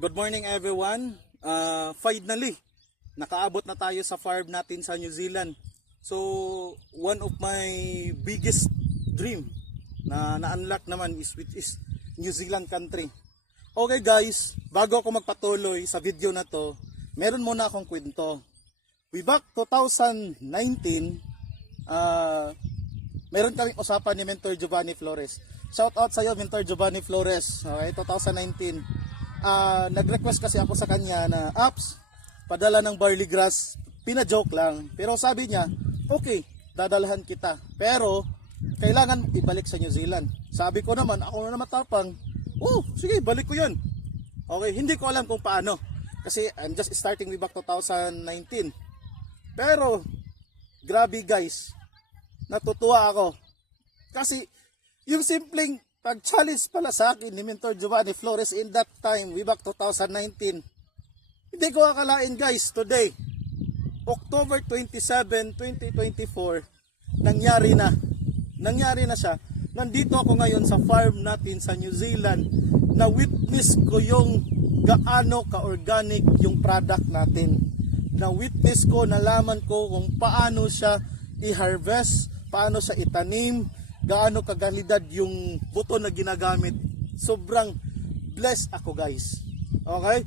Good morning everyone. Finally, nakaabot na tayo sa farm natin sa New Zealand. So, one of my biggest dream na na-unlock naman is New Zealand country. Okay guys, bago ako magpatuloy sa video na to, meron muna akong kwento. Way back 2019, meron kaming usapan ni Mentor Giovanni Flores. Shout out sa iyo Mentor Giovanni Flores. Okay, 2019. Nag-request kasi ako sa kanya na apps, padala ng barley grass, pina-joke lang. Pero sabi niya, okay, dadalhan kita. Pero kailangan ibalik sa New Zealand. Sabi ko naman, ako na matapang, sige, balik ko yun. Okay, hindi ko alam kung paano. Kasi I'm just starting way back 2019. Pero, grabe guys, natutuwa ako. Kasi, yung simpleng pag-challenge pala sa akin ni Mentor Giovanni Flores in that time, way back 2019. Hindi ko akalain guys, today, October 27, 2024, nangyari na. Nangyari na siya. Nandito ako ngayon sa farm natin sa New Zealand na witness ko yung gaano ka-organic yung product natin. Na witness ko, nalaman ko kung paano siya i-harvest, paano siya itanim, gaano kagalidad yung buto na ginagamit. Sobrang blessed ako guys. Okay?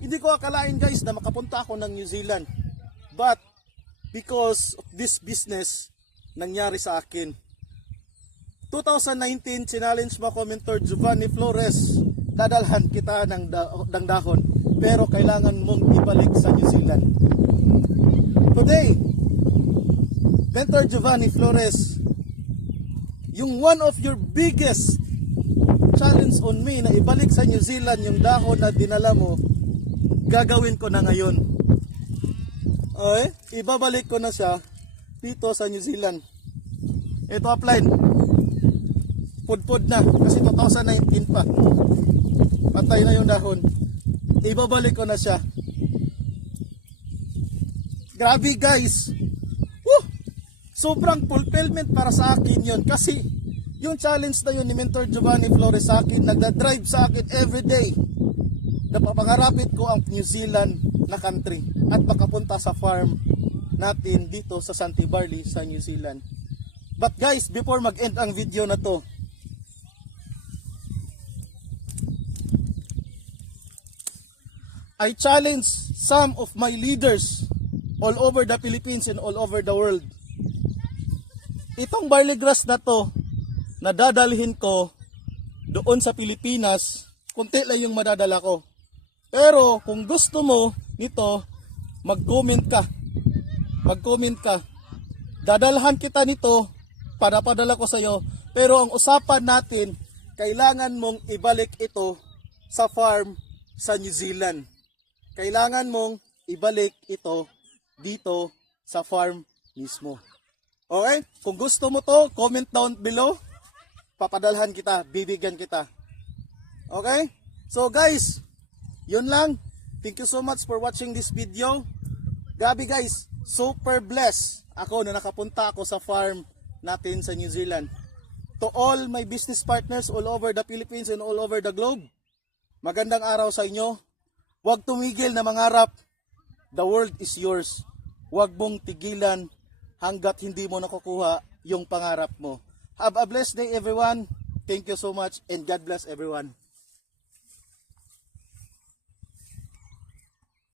Hindi ko akalain guys na makapunta ako ng New Zealand. But because of this business, nangyari sa akin. 2019, challenge mo ako Mentor Giovanni Flores. Dadalhan kita ng dahon. Pero kailangan mong ibalik sa New Zealand. Today, Mentor Giovanni Flores, yung one of your biggest challenge on me na ibalik sa New Zealand yung dahon na dinala mo, gagawin ko na ngayon. Okay? Ibabalik ko na siya dito sa New Zealand. Ito upline. Pudpud na kasi 2019 pa. Patay na yung dahon. Ibabalik ko na siya. Grabe guys. Sobrang fulfillment para sa akin yun kasi yung challenge na yun ni Mentor Giovanni Flores sa akin, nagda-drive sa akin everyday. Napapangarapit ko ang New Zealand na country at makapunta sa farm natin dito sa Santi Barley sa New Zealand. But guys, before mag-end ang video na to, I challenge some of my leaders all over the Philippines and all over the world. Itong barley grass na to, nadadalhin ko doon sa Pilipinas, kunti lang yung madadala ko. Pero kung gusto mo nito, mag-comment ka. Mag-comment ka. Dadalhan kita nito, padala ko sa iyo. Pero ang usapan natin, kailangan mong ibalik ito sa farm sa New Zealand. Kailangan mong ibalik ito dito sa farm mismo. Okay? Kung gusto mo to, comment down below. Papadalhan kita, bibigyan kita. Okay? So guys, yun lang. Thank you so much for watching this video. Grabe guys, super blessed ako na nakapunta ako sa farm natin sa New Zealand. To all my business partners all over the Philippines and all over the globe, magandang araw sa inyo. Huwag tumigil na mangarap. The world is yours. Huwag mong tigilan hanggat hindi mo nakukuha yung pangarap mo. Have a blessed day everyone. Thank you so much and God bless everyone.